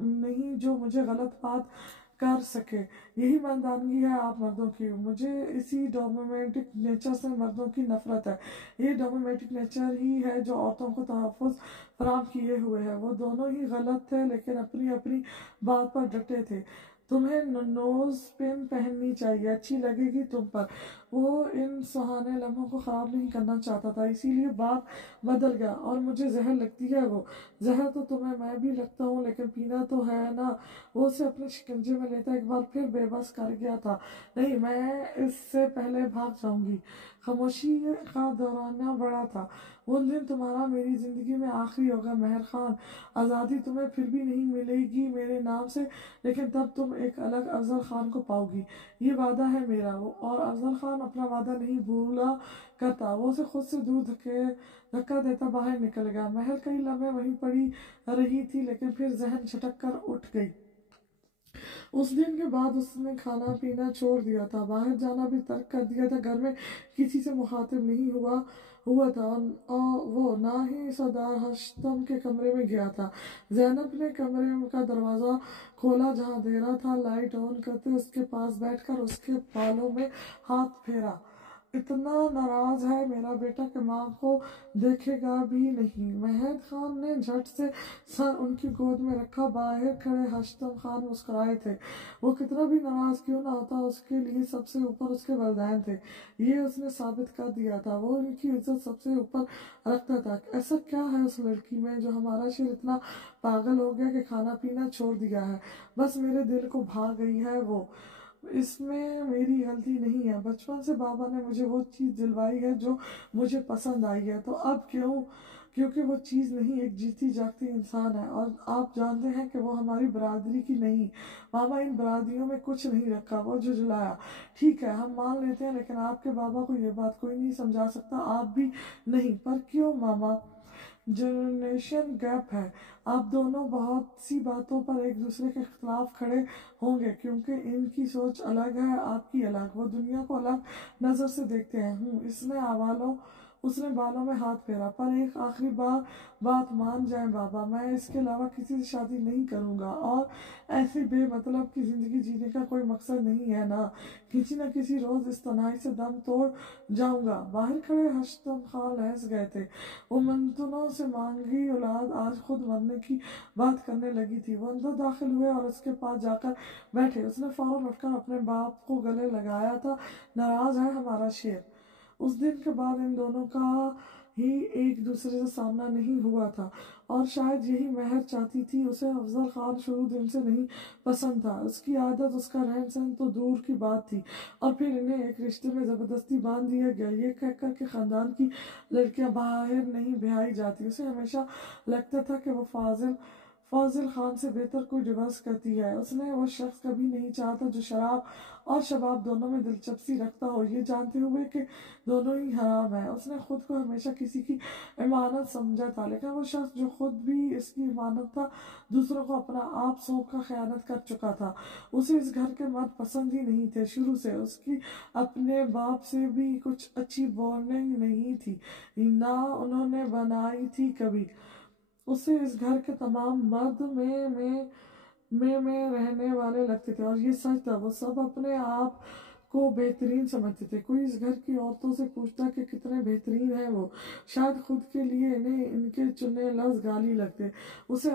نہیں جو مجھے غلط بات کر سکے. یہی مردانگی ہے آپ مردوں کی. مجھے اسی ڈومیمیٹک نیچر سے مردوں کی نفرت ہے. یہ ڈومیمیٹک نیچر ہی ہے جو عورتوں کو تحفظ فراہم کیے ہوئے ہے. وہ دونوں ہی غلط تھے لیکن اپنی اپنی بات پر ڈٹے تھے. تمہیں نوز پن پہننی چاہیے، اچھی لگے گی تم پر. وہ ان سہانے لمحوں کو خراب نہیں کرنا چاہتا تھا، اسی لیے بات بدل گیا. اور مجھے زہر لگتی ہے. وہ زہر تو تمہیں میں بھی لگتا ہوں لیکن پینا تو ہے نا. وہ اسے اپنے شکنجے میں لیتا ایک بار پھر بے بس کر گیا تھا. نہیں، میں اس سے پہلے بھاگ جاؤں گی. خاموشی کا دورانیہ بڑا تھا. وہ دن تمہارا میری زندگی میں آخری ہوگا مہر خان. آزادی تمہیں پھر بھی نہیں ملے گی میرے نام سے، لیکن تب تم ایک الگ افضل خان کو پاؤ گی. یہ وعدہ ہے میرا. اور افضل خان اپنا وعدہ نہیں بھولا کرتا. وہ اسے خود سے دور دھکا دیتا باہر نکل گیا. مہر کئی لمحے وہیں پڑی رہی تھی لیکن پھر ذہن جھٹک کر اٹھ گئی. اس دن کے بعد اس نے کھانا پینا چھوڑ دیا تھا، باہر جانا بھی ترک کر دیا تھا. گھر میں کسی سے مخاطب نہیں ہوا تھا اور وہ نہ ہی سردار ہشتم کے کمرے میں گیا تھا. زینب نے کمرے کا دروازہ کھولا جہاں اندھیرا تھا. لائٹ آن کرتے اس کے پاس بیٹھ کر اس کے بالوں میں ہاتھ پھیرا. اتنا ناراض ہے میرا بیٹا کہ ماں کو دیکھے گا بھی نہیں. مہر خان نے جھٹ سے سر ان کی گود میں رکھا. باہر کھڑے ہشتم خان مسکرائے تھے. وہ کتنا بھی ناراض کیوں نہ ہوتا، اس کے لیے سب سے اوپر اس کے والدین تھے. یہ اس نے ثابت کر دیا تھا. وہ ان کی عزت سب سے اوپر رکھتا تھا. ایسا کیا ہے اس لڑکی میں جو ہمارا شیر اتنا پاگل ہو گیا کہ کھانا پینا چھوڑ دیا ہے؟ بس میرے دل کو بھا گئی ہے وہ. اس میں میری غلطی نہیں ہے. بچپن سے بابا نے مجھے وہ چیز دلوائی ہے جو مجھے پسند آئی ہے. تو اب کیونکہ وہ چیز نہیں، ایک جیتی جاگتی انسان ہے. اور آپ جانتے ہیں کہ وہ ہماری برادری کی نہیں. ماما ان برادریوں میں کچھ نہیں رکھا. وہ جھجلایا. ٹھیک ہے، ہم مان لیتے ہیں لیکن آپ کے بابا کو یہ بات کوئی نہیں سمجھا سکتا، آپ بھی نہیں. پر کیوں ماما؟ جنریشن گیپ ہے. آپ دونوں بہت سی باتوں پر ایک دوسرے کے خلاف کھڑے ہوں گے کیونکہ ان کی سوچ الگ ہے، آپ کی الگ. وہ دنیا کو الگ نظر سے دیکھتے ہیں. اس نے بالوں میں ہاتھ پھیرا. پر ایک آخری بات مان جائیں بابا، میں اس کے علاوہ کسی سے شادی نہیں کروں گا. اور ایسی بے مطلب کی زندگی جینے کا کوئی مقصد نہیں ہے نا. کسی نہ کسی روز اس تنہائی سے دم توڑ جاؤں گا. باہر کھڑے ہشتم خان لہذ گئے تھے. وہ منتوں سے مانگی اولاد آج خود مرنے کی بات کرنے لگی تھی. وہ اندر داخل ہوئے اور اس کے پاس جا کر بیٹھے. اس نے فوراً اٹھ کر اپنے باپ کو گلے لگایا تھا. ناراض ہے ہمارا شیر. اس دن کے بعد ان دونوں کا ہی ایک دوسرے سے سامنا نہیں ہوا تھا. اور شاید یہی مہر چاہتی تھی. اسے افضل خان شروع دن سے نہیں پسند تھا. اس کی عادت، اس کا رہن سہن تو دور کی بات تھی. اور پھر انہیں ایک رشتے میں زبردستی باندھ دیا گیا یہ کہہ کر کہ خاندان کی لڑکیاں باہر نہیں بیائی جاتی. اسے ہمیشہ لگتا تھا کہ وہ فاضل خان سے بہتر کوئی ڈیورس کرتی ہے. اس نے وہ شخص کبھی نہیں چاہا تھا جو شراب اور شباب دونوں میں دلچسپی رکھتا ہو، یہ جانتے ہوئے کہ دونوں ہی حرام ہیں. اس نے خود کو ہمیشہ کسی کی امانت سمجھا تھا، لیکن وہ شخص جو خود بھی اس کی امانت تھا دوسروں کو اپنا آپ سونپ کر خیانت کر چکا تھا. اسے اس گھر کے مرد پسند ہی نہیں تھے شروع سے. اس کی اپنے باپ سے بھی کچھ اچھی بانڈنگ نہیں تھی، نہ انہوں نے بنائی تھی کبھی. اسے اس گھر کے تمام مرد میں رہنے والے لگتے تھے. اور یہ سچ تھا، وہ سب اپنے آپ کو بہترین سمجھتے تھے. کوئی اس گھر کی عورتوں سے پوچھتا کہ کتنے بہترین ہیں وہ، شاید خود کے لیے انہیں ان کے چنے لفظ گالی لگتے. اسے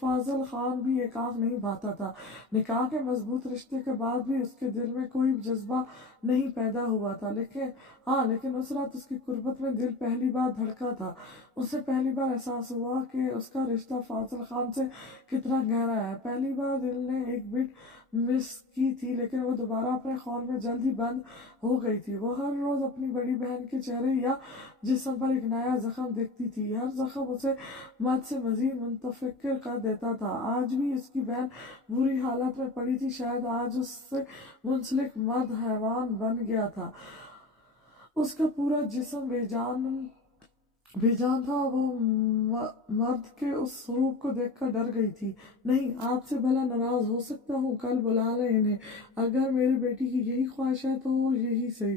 فاضل خان بھی ایک آنکھ نہیں بھاتا تھا. نکاح کے مضبوط رشتے کے بعد بھی اس کے دل میں کوئی جذبہ نہیں پیدا ہوا تھا. لیکن اس رات اس کی قربت میں دل پہلی بار دھڑکا تھا. اسے پہلی بار احساس ہوا کہ اس کا رشتہ فاضل خان سے کتنا گہرا ہے. پہلی بار دل نے ایک بٹ مس کی تھی لیکن وہ دوبارہ اپنے خول میں جلد ہی بند ہو گئی تھی. وہ ہر روز اپنی بڑی بہن کے چہرے یا جسم پر ایک نیا زخم دیکھتی تھی. ہر زخم اسے مرد سے مزید منتفر کر دیتا تھا. آج بھی اس کی بہن بری حالت میں پڑی تھی. شاید آج اس سے منسلک مرد حیوان بن گیا تھا. اس کا پورا جسم بے جان تھا. وہ مرد کے اس روپ کو دیکھ کر ڈر گئی تھی. نہیں، آپ سے بھلا ناراض ہو سکتا ہوں، کل بلا لیں انہیں. اگر میری بیٹی کی یہی خواہش ہے تو یہی صحیح.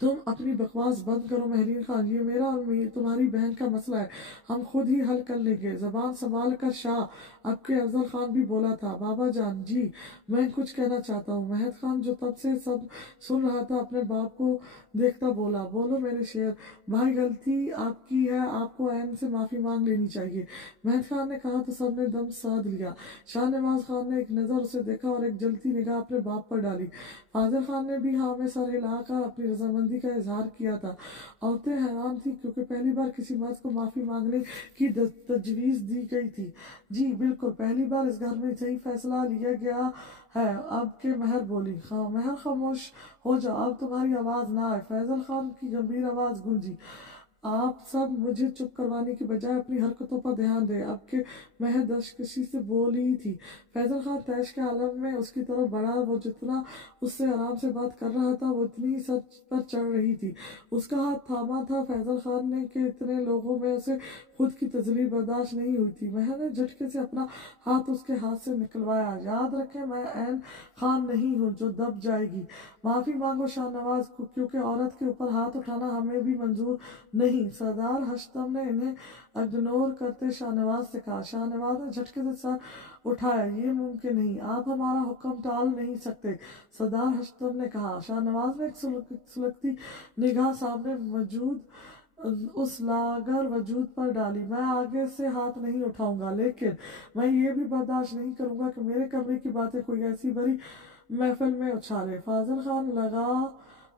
تم اپنی بکواس بند کرو مہرین خان، یہ میرا اور تمہاری بہن کا مسئلہ ہے، ہم خود ہی حل کر لیں گے۔ زبان سنبھال کر شاہ اب کے افضل خان بھی بولا تھا۔ بابا جان جی میں کچھ کہنا چاہتا ہوں۔ مہد خان جو تب سے سب سن رہا تھا اپنے باپ کو دیکھتا بولا، بولو میرے شیر بھائی، غلطی آپ کی ہے، آپ کو عین سے معافی مانگ لینی چاہیے۔ مہد خان نے کہا تو سب نے دم سادھ لیا۔ شاہ نواز خان نے ایک نظر اسے دیکھا اور ایک جلتی نگاہ اپنے باپ پر ڈالی۔ فاضل خان نے بھی ہاں میں سر ہلا کر اپنی رضامندی کا اظہار کیا تھا۔ عورتیں حیران تھیں کیونکہ پہلی بار کسی مرد کو معافی مانگنے کی تجویز دی گئی تھی۔ جی بالکل، پہلی بار اس گھر میں صحیح فیصلہ لیا گیا ہے۔ اب کے مہر بولی۔ مہر خاموش ہو جاؤ، اب تمہاری آواز نہ آئے۔ فیضل خان کی گمبھیر آواز گونجی۔ آپ سب مجھے چپ کروانے کی بجائے اپنی حرکتوں پر دھیان دیں۔ اب کے مہر دشکشی سے بولی تھی۔ فیضل خان تیش کے عالم میں اس کی طرف بڑھا، وہ جتنا اس سے آرام سے بات کر رہا تھا وہ اتنی ہی سر پر چڑھ رہی تھی۔ اس کا ہاتھ تھاما تھا فیضل خان نے کہ اتنے لوگوں میں اسے خود کی تجلیل برداشت نہیں ہوئی تھی۔ مہر نے جھٹکے سے اپنا ہاتھ اس کے ہاتھ سے نکلوایا۔ یاد رکھیں میں عین خان نہیں ہوں جو دب جائے گی۔ معافی مانگو شاہ نواز کو، کیونکہ عورت کے اوپر ہاتھ اٹھانا ہمیں بھی منظور نہیں۔ سردار ہشتم نے انہیں اگنور کرتے شاہ نواز سے کہا۔ شاہ نواز نے جھٹکے سے سر اٹھایا۔ یہ ممکن نہیں، آپ ہمارا حکم ٹال نہیں سکتے، سردار ہشتم نے کہا۔ شاہ نواز نے ایک سلگتی نگاہ سامنے موجود اس لاغر وجود پر ڈالی۔ میں آگے سے ہاتھ نہیں اٹھاؤں گا، لیکن میں یہ بھی برداشت نہیں کروں گا کہ میرے کمرے کی باتیں کوئی ایسی بڑی محفل میں اچھالے۔ فاضل خان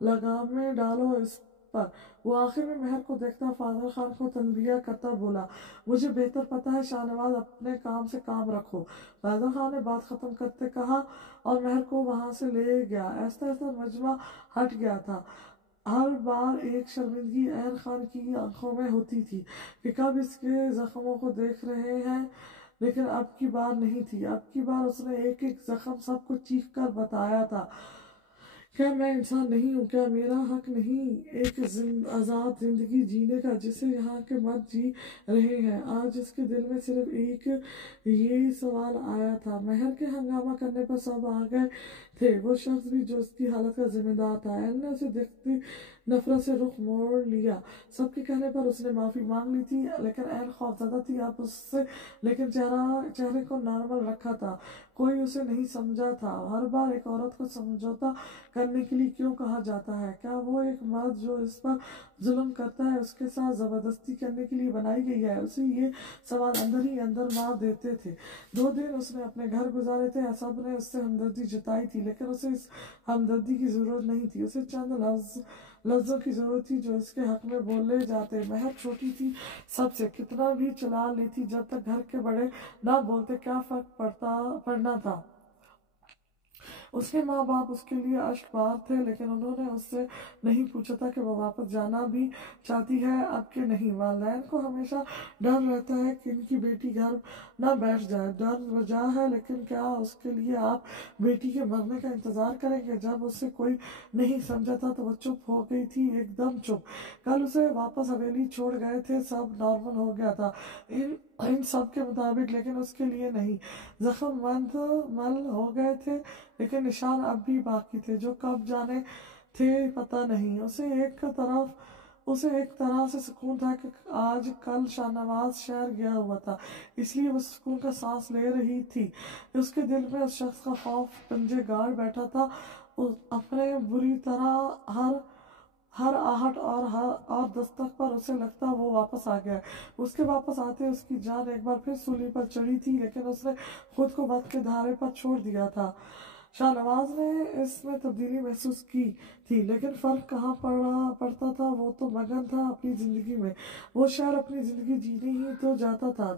لگامیں ڈالو اس پر۔ وہ آخر میں مہر کو دیکھتا فاضل خان کو تنبیہ کرتا بولا، مجھے بہتر پتا ہے شاہ نواز، اپنے کام سے کام رکھو۔ فاضل خان نے بات ختم کرتے کہا اور مہر کو وہاں سے لے گیا۔ ایسا مجمع ہٹ گیا تھا۔ ہر بار ایک شرمندگی عین خان کی آنکھوں میں ہوتی تھی کہ کب اس کے زخموں کو دیکھ رہے ہیں، لیکن اب کی بار نہیں تھی۔ اب کی بار اس نے ایک ایک زخم سب کو چیخ کر بتایا تھا، کیا میں انسان نہیں ہوں؟ کیا میرا حق نہیں ایک آزاد زندگی جینے کا جسے یہاں کے مرد جی رہے ہیں؟ آج اس کے دل میں صرف ایک یہی سوال آیا تھا۔ مہر کے ہنگامہ کرنے پر سب آ گئے تھے، وہ شخص بھی جو اس کی حالت کا ذمہ دار تھا۔ عین نے اسے دیکھتی نفرت سے رخ موڑ لیا۔ سب کے کہنے پر اس نے معافی مانگ لی تھی، لیکن عین خوف زدہ تھی اب اس سے، لیکن چہرے کو نارمل رکھا تھا۔ کوئی اسے نہیں سمجھا تھا۔ ہر بار ایک عورت کو سمجھوتا کرنے کے لیے کیوں کہا جاتا ہے؟ کیا وہ ایک مرد جو اس پر ظلم کرتا ہے اس کے ساتھ زبردستی کرنے کے لیے بنائی گئی ہے؟ اسے یہ سوال اندر ہی اندر مار دیتے تھے۔ 2 دن اس نے اپنے گھر گزارے تھے، سب نے اس سے ہمدردی جتائی تھی، لیکن اسے اس ہمدردی کی ضرورت نہیں تھی۔ اسے چند لفظوں کی ضرورت تھی جو اس کے حق میں بولے جاتے۔ مہر چھوٹی تھی سب سے، کتنا بھی چلا لیتی، جب تک گھر کے بڑے نہ بولتے کیا فرق پڑنا تھا۔ اس کے ماں باپ اس کے لیے اشک بار تھے، لیکن انہوں نے اس سے نہیں پوچھا تھا کہ وہ واپس جانا بھی چاہتی ہے اب کہ نہیں۔ والدین کو ہمیشہ ڈر رہتا ہے کہ ان کی بیٹی گھر نہ بیٹھ جائے۔ ڈر وجہ ہے، لیکن کیا اس کے لیے آپ بیٹی کے مرنے کا انتظار کریں گے؟ جب اسے کوئی نہیں سمجھا تھا تو وہ چپ ہو گئی تھی، ایک دم چپ۔ کل اسے واپس حویلی چھوڑ گئے تھے، سب نارمل ہو گیا تھا ان سب کے مطابق، لیکن اس کے لیے نہیں۔ زخم مل ہو گئے تھے، لیکن نشان اب بھی باقی تھے جو کب جانے تھے پتہ نہیں۔ اسے ایک طرح سے سکون تھا کہ آج کل شاہ نواز شہر گیا ہوا تھا، اس لیے وہ سکون کا سانس لے رہی تھی۔ اس کے دل میں اس شخص کا خوف پنجے گاڑ بیٹھا تھا۔ اپنے بری طرح ہر آہٹ اور دستک پر اسے لگتا وہ واپس آ گیا۔ اس کے واپس آتے اس کی جان ایک بار پھر سولی پر چڑھی تھی، لیکن اس نے خود کو وقت کے دھارے پر چھوڑ دیا تھا۔ شاہ نواز نے اس میں تبدیلی محسوس کی تھی، لیکن فرق کہاں پڑتا تھا؟ وہ تو مگن تھا اپنی زندگی میں۔ وہ شہر اپنی زندگی جینے ہی تو جاتا تھا،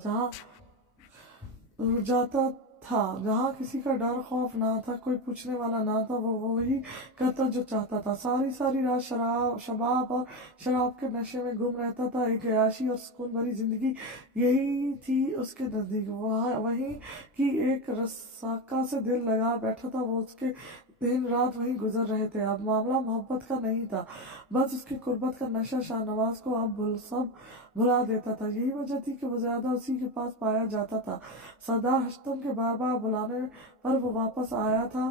جہاں کسی کا ڈر خوف نہ تھا، کوئی پوچھنے والا نہ تھا۔ وہ وہی کرتا جو چاہتا تھا، ساری رات شباب اور شراب کے نشے میں گم رہتا تھا۔ ایک عیاشی اور سکون بھری زندگی یہی تھی اس کے نزدیک۔ وہیں کی ایک رساکا سے دل لگا بیٹھا تھا، وہ اس کے دن رات وہیں گزر رہے تھے۔ اب معاملہ محبت کا نہیں تھا، بس اس کی قربت کا نشہ شاہ نواز کو اب سب بھلا دیتا تھا۔ یہی وجہ تھی کہ وہ زیادہ اسی کے پاس پایا جاتا تھا۔ سردار ہشتم کے بار بار بلانے پر وہ واپس آیا تھا۔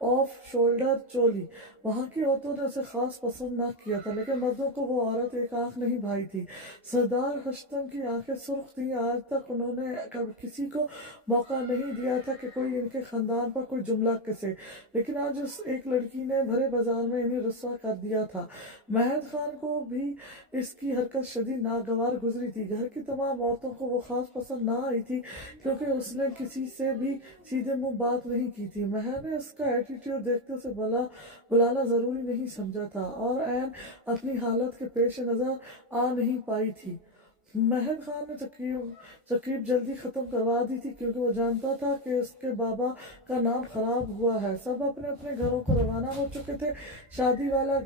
آف شولڈر چولی. وہاں کی عورتوں نے اسے خاص پسند نہ کیا تھا، لیکن مردوں کو وہ عورت ایک آنکھ نہیں بھائی تھی. سردار ہشتم کی آنکھیں سرخ تھیں. آج تک انہوں نے کبھی کسی کو موقع نہیں دیا تھا کہ کوئی ان کے خاندان پر کوئی جملہ کسے، لیکن آج اس ایک لڑکی نے بھرے بازار میں انہیں رسوا کر دیا تھا. مہد خان کو بھی اس کی حرکت شدید ناگوار گزری تھی. گھر کی تمام عورتوں کو وہ خاص پسند نہ آئی تھی کیونکہ اس نے کسی سے بھی سیدھے منہ بات نہیں کی تھی. مہر نے اس کا ایٹیٹیوڈ دیکھتے اسے بلانا ضروری نہیں سمجھا تھا اور عین اپنی حالت کے پیش نظر آ نہیں پائی تھی. مہد خان نے تقریب جلدی ختم کروا دی تھی کیونکہ وہ جانتا تھا کہ اس کے بابا کا نام خراب ہوا ہے. سب اپنے اپنے گھروں کو روانہ ہو چکے تھے. شادی والا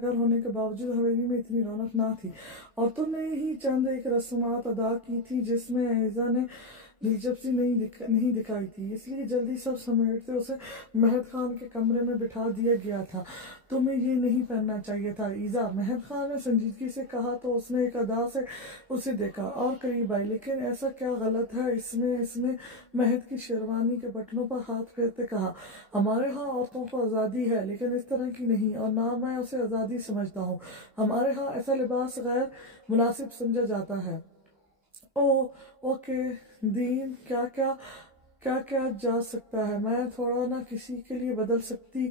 گھر ہونے کے باوجود حویلی میں اتنی رونق نہ تھی. عورتوں نے ہی چند ایک رسومات ادا کی تھی جس میں ایزا نے دلچسپی نہیں دکھائی تھی، اس لیے جلدی سب سمیٹتے اسے مہد خان کے کمرے میں بٹھا دیا گیا تھا. تمہیں یہ نہیں پہننا چاہیے تھا ایزا، مہد خان نے سنجیدگی سے کہا تو اس نے ایک ادا سے اسے دیکھا اور قریب آئی. لیکن ایسا کیا غلط ہے اس میں مہد کی شیروانی کے بٹنوں پر ہاتھ پھیرتے کہا. ہمارے ہاں عورتوں کو آزادی ہے لیکن اس طرح کی نہیں، اور نہ میں اسے آزادی سمجھتا ہوں. ہمارے ہاں ایسا لباس غیر مناسب سمجھا جاتا ہے. اوکے دین، کیا جا سکتا ہے. میں تھوڑا نہ کسی کے لیے بدل سکتی.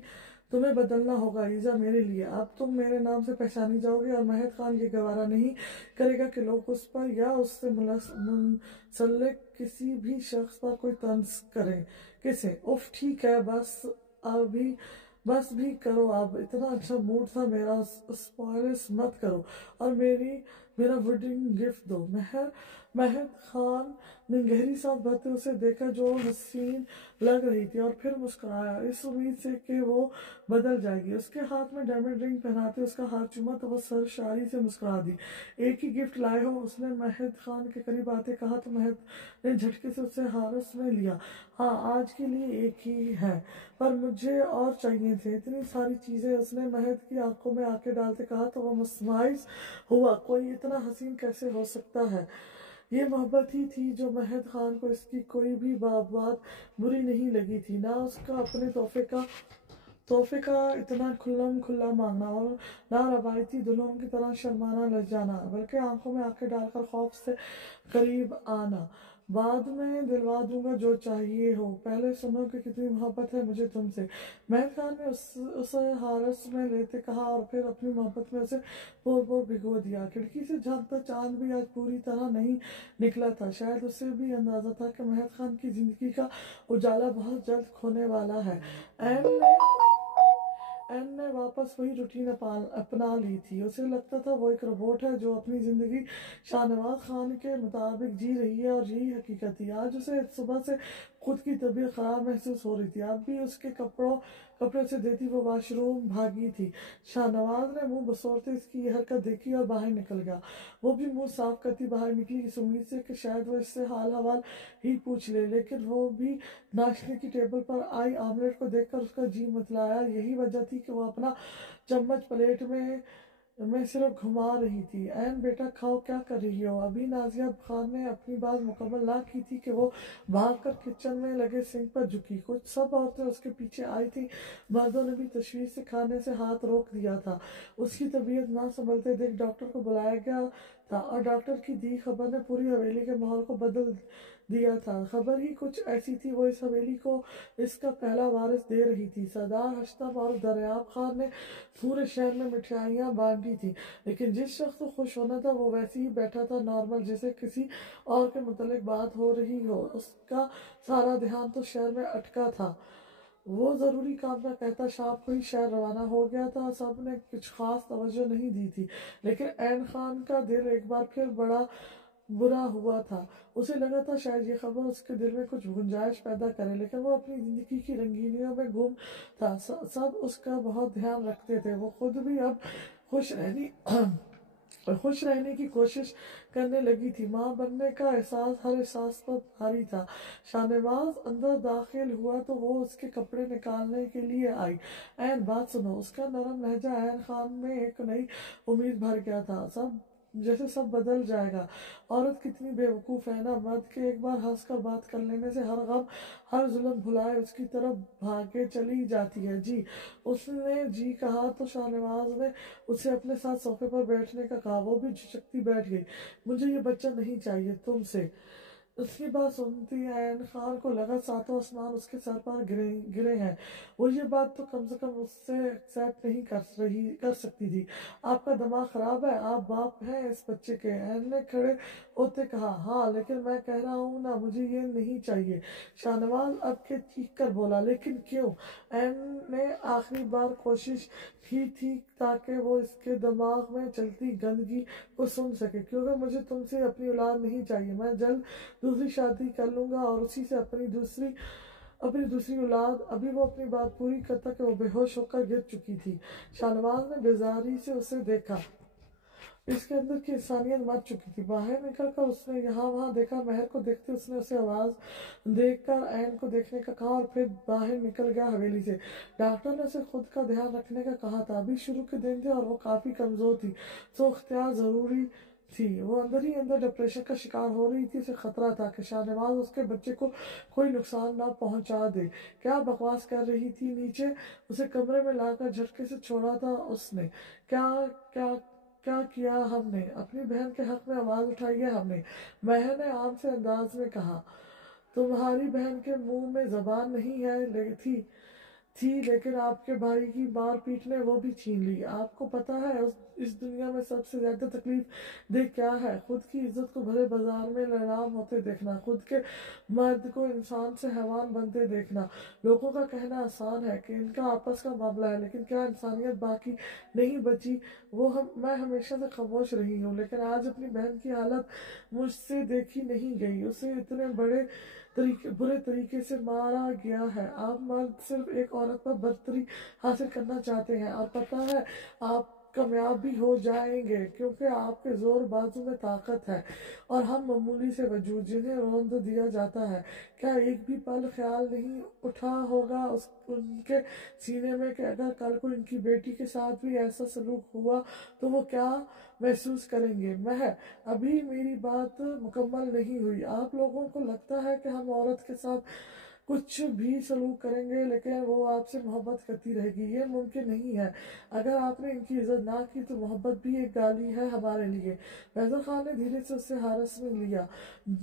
تمہیں بدلنا ہوگا ایزا میرے لیے. اب تم میرے نام سے پہچانی جاؤ گے اور مہد خان یہ گوارا نہیں کرے گا کہ لوگ اس پر یا اس سے منسلک کسی بھی شخص پر کوئی طنز کریں. کسے؟ اف ٹھیک ہے، بس بھی کرو. اب اتنا اچھا موڈ تھا میرا، اسپوائلس مت کرو اور میرا ویڈنگ گفٹ دو. مہد خان نے گہری سانس بھرتے اسے دیکھا جو حسین لگ رہی تھی اور پھر مسکرایا اس امید سے کہ وہ بدل جائے گی. اس کے ہاتھ میں ڈائمنڈ رنگ پہناتے اس کا ہاتھ چوما تو وہ سرشاری سے مسکرا دی. ایک ہی گفٹ لائے ہو؟ اس نے مہد خان کے قریب آتے کہا تو مہد نے جھٹکے سے اسے ہارس میں لیا. ہاں آج کے لیے ایک ہی ہے، پر مجھے اور چاہیے تھے اتنی ساری چیزیں. اس نے مہد کی آنکھوں میں آنکھیں ڈالتے کہا تو وہ مسمائز ہوا. کوئی اتنا حسین کیسے ہو سکتا ہے؟ یہ محبت ہی تھی جو مہد خان کو اس کی کوئی بھی بات بری نہیں لگی تھی، نہ اس کا اپنے تحفے کا اتنا کھلا مانگنا اور نہ روایتی دلہنوں کی طرح شرمانا لجانا، بلکہ آنکھوں میں آنکھیں ڈال کر خوف سے قریب آنا. بعد میں دلوا دوں گا جو چاہیے ہو، پہلے سنو کہ کتنی محبت ہے مجھے تم سے. مہد خان نے اسے ہارس میں لیتے کہا اور پھر اپنی محبت میں اسے پور بھگو دیا. کھڑکی سے جھانکتا چاند بھی آج پوری طرح نہیں نکلا تھا. شاید اسے بھی اندازہ تھا کہ مہد خان کی زندگی کا اجالا بہت جلد کھونے والا ہے. این نے واپس وہی روٹین اپنا لی تھی. اسے لگتا تھا وہ ایک روبوٹ ہے جو اپنی زندگی شاہنواز خان کے مطابق جی رہی ہے اور یہی حقیقت تھی. آج اسے صبح سے خود کی طبیعت خراب محسوس ہو رہی تھی. اب بھی اس کے کپڑے سے دیتی وہ واش روم بھاگی تھی. شاہنواز نے منہ بسورتے اس کی یہ حرکت دیکھی اور باہر نکل گیا. وہ بھی منہ صاف کرتی باہر نکلی اس امید سے کہ شاید وہ اس سے حال حوال ہی پوچھ لے، لیکن وہ بھی ناشتے کی ٹیبل پر آئی آملیٹ کو دیکھ کر اس کا جی متلایا. یہی وجہ تھی کہ وہ اپنا چمچ پلیٹ میں صرف گھما رہی تھی. این بیٹا کھاؤ، کیا کر رہی ہو؟ ابھی نازیہ خان نے اپنی بات مکمل نہ کی تھی کہ وہ بھاگ کر کچن میں لگے سنک پر جھکی. کچھ سب عورتیں اس کے پیچھے آئی تھی. مردوں نے بھی تشویش سے کھانے سے ہاتھ روک دیا تھا. اس کی طبیعت نہ سنبھلتے دیکھ ڈاکٹر کو بلایا گیا تھا اور ڈاکٹر کی دی خبر نے پوری حویلی کے ماحول کو بدل دیا تھا. خبر ہی کچھ ایسی تھی، وہ اس حویلی کو اس کا پہلا وارث دے رہی تھی. سردار ہشتم اور دریاب خان نے پورے شہر میں مٹھائیاں بانٹی تھی، لیکن جس شخص کو خوش ہونا تھا وہ ویسے ہی بیٹھا تھا نارمل، جیسے کسی اور کے متعلق بات ہو رہی ہو. اس کا سارا دھیان تو شہر میں اٹکا تھا. وہ ضروری کام کا کہتا شام کو ہی شہر روانہ ہو گیا تھا. سب نے کچھ خاص توجہ نہیں دی تھی، لیکن عین خان کا دل ایک بار پھر بڑا برا ہوا تھا. اسے لگا تھا شاید یہ خبر اس کے دل میں کچھ گنجائش پیدا کرے، لیکن وہ اپنی زندگی کی رنگینیوں میں گم تھا. سب اس کا بہت دھیان رکھتے تھے. وہ خود بھی اب خوش رہنے کی کوشش کرنے لگی تھی. ماں بننے کا احساس ہر احساس پر بھاری تھا. شاہنواز اندر داخل ہوا تو وہ اس کے کپڑے نکالنے کے لیے آئی. این بات سنو. اس کا نرم لہجہ عین خان میں ایک نئی امید بھر گیا تھا. سب جیسے سب بدل جائے گا۔ عورت کتنی بیوقوف ہے نا، مرد کے ایک بار ہنس کر بات کر لینے سے ہر غم ہر ظلم بھلائے اس کی طرف بھاگے چلی جاتی ہے۔ جی اس نے جی کہا تو شاہنواز نے اسے اپنے ساتھ صوفے پر بیٹھنے کا کہا، وہ بھی جھجکتی بیٹھ گئی۔ مجھے یہ بچہ نہیں چاہیے تم سے۔ اس کی بات سنتی عین خان کو لگا ساتوں آسمان اس کے سر پر گرے ہیں۔ وہ یہ بات تو کم سے کم اس سے ایکسپٹ نہیں کر سکتی تھی۔ آپ کا دماغ خراب ہے، آپ باپ ہیں اس بچے کے، عین نے کھڑے ہوتے کہا۔ ہاں لیکن میں کہہ رہا ہوں نا مجھے یہ نہیں چاہیے، شاہنواز اب کے چیخ کر بولا۔ لیکن کیوں؟ عین نے آخری بار کوشش کی تھی تاکہ وہ اس کے دماغ میں چلتی گندگی کو سن سکے۔ کیونکہ مجھے تم سے اپنی اولاد نہیں چاہیے، میں جلد دوسری شادی کر لوں گا اور اسی سے اپنی دوسری اولاد۔ ابھی وہ اپنی بات پوری کرتا کہ وہ بے ہوش ہو کر گر چکی تھی۔ شاہنواز نے بیزاری سے اسے دیکھا، اس کے اندر کی انسانیت مر چکی تھی۔ باہر نکل کر اس نے یہاں وہاں دیکھا، مہر کو دیکھتے اس نے اسے آواز دیکھ کر عین کو دیکھنے کا کہا اور پھر باہر نکل گیا حویلی سے۔ ڈاکٹر نے اسے خود کا دھیان رکھنے کا کہا تھا، ابھی شروع کے دن تھے اور وہ کافی کمزور تھی، تو اختیار ضروری تھی۔ وہ اندر ہی اندر ڈپریشن کا شکار ہو رہی تھی، اسے خطرہ تھا کہ شاہنواز اس کے بچے کو کوئی نقصان نہ پہنچا دے۔ کیا بکواس کر رہی تھی؟ نیچے اسے کمرے میں لا کر جھٹکے سے چھوڑا تھا اس نے۔ کیا کیا ہم نے؟ اپنی بہن کے حق میں آواز اٹھائی ہے ہم نے، مہر نے عام سے انداز میں کہا۔ تمہاری بہن کے منہ میں زبان نہیں ہے تھی لیکن آپ کے بھائی کی مار پیٹ نے وہ بھی چھین لی۔ آپ کو پتہ ہے اس دنیا میں سب سے زیادہ تکلیف دہ کیا ہے؟ خود کی عزت کو بھرے بازار میں نیلام ہوتے دیکھنا، خود کے مرد کو انسان سے حیوان بنتے دیکھنا۔ لوگوں کا کہنا آسان ہے کہ ان کا آپس کا معاملہ ہے، لیکن کیا انسانیت باقی نہیں بچی؟ میں ہمیشہ سے خاموش رہی ہوں، لیکن آج اپنی بہن کی حالت مجھ سے دیکھی نہیں گئی، اسے اتنے برے طریقے سے مارا گیا ہے۔ آپ مرد صرف ایک عورت پر برتری حاصل کرنا چاہتے ہیں اور پتہ ہے آپ کامیاب بھی ہو جائیں گے، کیونکہ آپ کے زور بازو میں طاقت ہے اور ہم معمولی سے وجود جنہیں روند دیا جاتا ہے۔ کیا ایک بھی پل خیال نہیں اٹھا ہوگا ان کے سینے میں کہ اگر کل کو ان کی بیٹی کے ساتھ بھی ایسا سلوک ہوا تو وہ کیا محسوس کریں گے؟ مہر، ابھی میری بات مکمل نہیں ہوئی۔ آپ لوگوں کو لگتا ہے کہ ہم عورت کے ساتھ کچھ بھی سلوک کریں گے لیکن وہ آپ سے محبت کرتی رہے گی، یہ ممکن نہیں ہے۔ اگر آپ نے ان کی عزت نہ کی تو محبت بھی ایک گالی ہے ہمارے لیے۔ فیضل خان نے دھیرے سے اسے ہارس میں لیا۔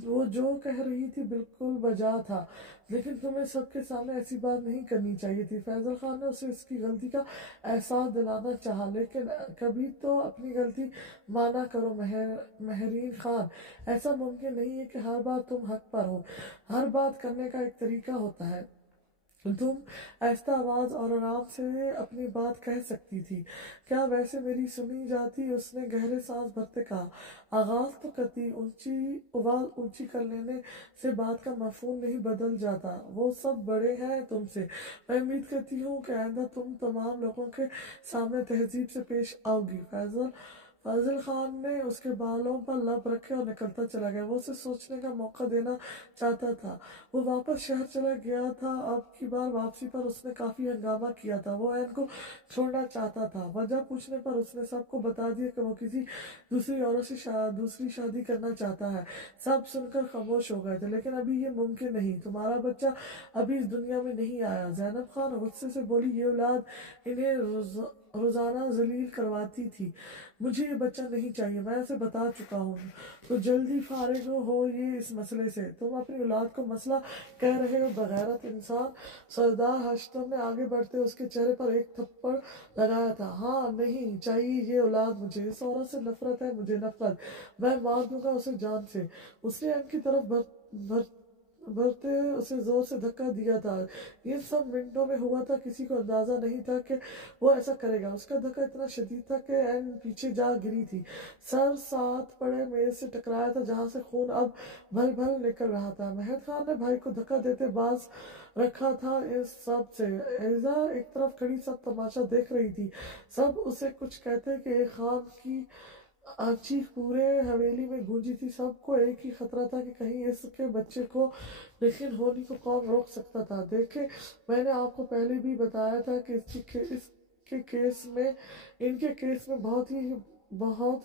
وہ جو کہہ رہی تھی بالکل بجا تھا، لیکن تمہیں سب کے سامنے ایسی بات نہیں کرنی چاہیے تھی۔ فیضل خان نے اسے اس کی غلطی کا احساس دلانا چاہا، لیکن کبھی تو اپنی غلطی مانا کرو مہرین خان، ایسا ممکن نہیں ہے کہ ہر بار تم حق پر ہو، ہر بات کرنے کا ایک طریقہ ہوتا ہے۔ تم آہستہ آواز اور آرام سے اپنی بات کہہ سکتی تھی، کیا ویسے میری سنی جاتی؟ اس نے گہرے سانس بھرتے کہا۔ آغاز تو کرتی، آواز اونچی کر لینے سے بات کا مفہوم نہیں بدل جاتا۔ وہ سب بڑے ہیں تم سے، میں امید کرتی ہوں کہ آئندہ تم تمام لوگوں کے سامنے تہذیب سے پیش آؤ گی۔ فیضل خان نے اس کے بالوں پر لب رکھے اور نکلتا چلا گیا۔ وہ اسے سوچنے کا موقع دینا چاہتا تھا۔ وہ واپس شہر چلا گیا تھا۔ اب کی بار واپسی پر اس نے کافی ہنگامہ کیا تھا۔ وہ عین کو چھوڑنا چاہتا تھا۔ وجہ پوچھنے پر اس نے سب کو بتا دیا کہ وہ کسی دوسری عورت سے دوسری شادی کرنا چاہتا ہے۔ سب سن کر خاموش ہو گئے تھے، لیکن ابھی یہ ممکن نہیں، تمہارا بچہ ابھی اس دنیا میں نہیں آیا۔ زینب خان غصے سے بولی، یہ اولاد انہیں روزانہ ذلیل کرواتی تھی، مجھے یہ بچہ نہیں چاہیے، میں اسے بتا چکا ہوں، تو جلدی فارغ ہو یہ اس مسئلے سے۔ تم اپنی اولاد کو مسئلہ کہہ رہے ہو، بغیرت انسان۔ سردار ہشتم نے آگے بڑھتے اس کے چہرے پر ایک تھپڑ لگایا تھا۔ ہاں نہیں چاہیے یہ اولاد مجھے، اس عورت سے نفرت ہے مجھے، نفرت، میں مار دوں گا اسے جان سے۔ اس نے ان کی طرف بڑھتے اسے زور سے دھکا دیا تھا۔ یہ سب منٹوں میں ہوا تھا، کسی کو اندازہ نہیں تھا کہ وہ ایسا کرے گا۔ اس کا دھکا اتنا شدید تھا کہ این پیچھے جا گری تھی، سر ساتھ پڑے میز سے ٹکرایا تھا جہاں سے خون اب بھل بھل نکل رہا تھا۔ مہر خان نے بھائی کو دھکا دیتے باز رکھا تھا اس سب سے۔ ایزا ایک طرف کھڑی سب تماشا دیکھ رہی تھی، سب اسے کچھ کہتے کہ ایک خان کی چیخ پورے حویلی میں گونجی تھی۔ سب کو ایک ہی خطرہ تھا کہ کہیں اس کے بچے کو لیکن ہونی کو کون روک سکتا تھا؟ دیکھیں، میں نے آپ کو پہلے بھی بتایا تھا کہ ان کے کیس میں بہت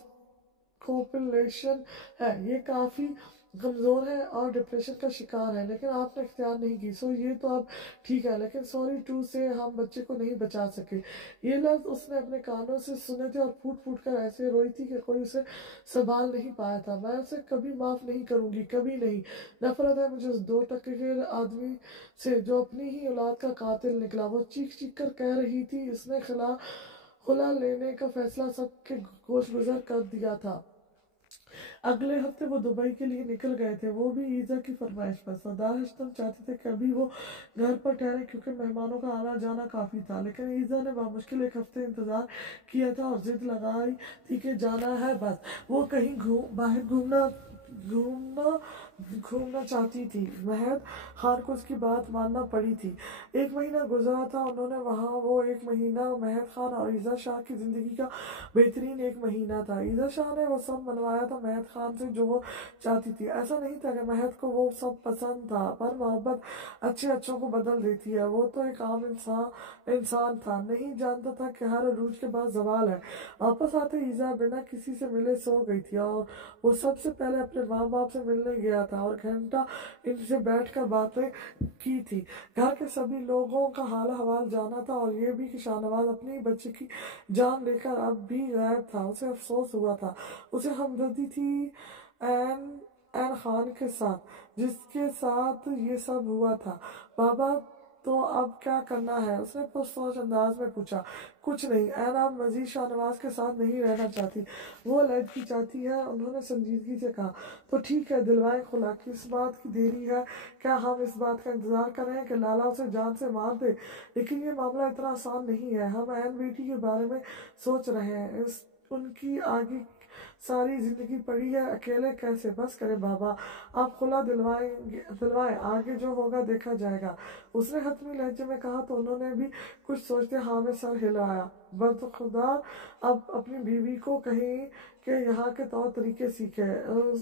کوپولیشن ہے، یہ کافی کمزور ہے اور ڈپریشن کا شکار ہے، لیکن آپ نے اختیار نہیں کی، سو یہ تو اب ٹھیک ہے، لیکن سوری ٹو سے ہم بچے کو نہیں بچا سکے۔ یہ لفظ اس نے اپنے کانوں سے سنے تھے اور پھوٹ پھوٹ کر ایسے روئی تھی کہ کوئی اسے سنبھال نہیں پایا تھا۔ میں اسے کبھی معاف نہیں کروں گی، کبھی نہیں۔ نفرت ہے مجھے اس 2 ٹکے کے آدمی سے جو اپنی ہی اولاد کا قاتل نکلا۔ وہ چیخ چیخ کر کہہ رہی تھی، اس نے خلا لینے کا فیصلہ سب کے گوش گزر کر دیا تھا۔ اگلے ہفتے وہ دبئی کے لیے نکل گئے تھے، وہ بھی ایزا کی فرمائش پر۔ سردار اشتم چاہتے تھے کہ ابھی وہ گھر پر ٹھہرے کیونکہ مہمانوں کا آنا جانا کافی تھا، لیکن ایزا نے بامشکل 1 ہفتے انتظار کیا تھا اور ضد لگائی تھی کہ جانا ہے بس۔ وہ کہیں باہر گھومنا چاہتی تھی۔ مہد خان کو اس کی بات ماننا پڑی تھی۔ 1 مہینہ گزرا تھا انہوں نے وہاں۔ وہ 1 مہینہ مہد خان اور ایزا شاہ کی زندگی کا بہترین 1 مہینہ تھا۔ ایزا شاہ نے وہ سب منوایا تھا مہد خان سے جو وہ چاہتی تھی۔ ایسا نہیں تھا کہ مہد کو وہ سب پسند تھا، پر محبت اچھوں کو بدل دیتی ہے۔ وہ تو ایک عام انسان تھا، نہیں جانتا تھا کہ ہر عروج کے بعد زوال ہے۔ واپس آتے ایزا بنا کسی سے ملے سو گئی تھی اور وہ سب سے پہلے اپنے ماں باپ سے ملنے گیا تھا اور گھنٹہ ان سے بیٹھ کر باتیں کی تھی۔ گھر کے سبھی لوگوں کا حال احوال جانا تھا اور یہ بھی کہ شاہ نواز اپنے ہی بچے کی جان لے کر اب بھی غائب تھا۔ اسے افسوس ہوا تھا، اسے ہمدردی تھی این خان کے ساتھ جس کے ساتھ یہ سب ہوا تھا۔ بابا تو اب کیا کرنا ہے؟ اس نے پرسوچ انداز میں پوچھا۔ کچھ نہیں، این اب مزید شاہ نواز کے ساتھ نہیں رہنا چاہتی، وہ علیحدگی چاہتی ہے، انہوں نے سنجیدگی سے کہا۔ تو ٹھیک ہے، دلوائے خلا، کس بات کی دیری ہے؟ کیا ہم اس بات کا انتظار کر رہے ہیں کہ لالا اسے جان سے مار دے؟ لیکن یہ معاملہ اتنا آسان نہیں ہے۔ ہم این بیٹی کے بارے میں سوچ رہے ہیں، ان کی آگے ساری زندگی پڑی ہے، اکیلے کیسے؟ بس کرے بابا، آپ خلا دلوائیں، آگے جو ہوگا دیکھا جائے گا، اس نے حتمی لہجے میں کہا۔ تو انہوں نے بھی کچھ سوچتے ہاں میں سر ہلایا۔ بدخدا اب اپنی بیوی کو کہیں کہ یہاں کے طور طریقے سیکھے،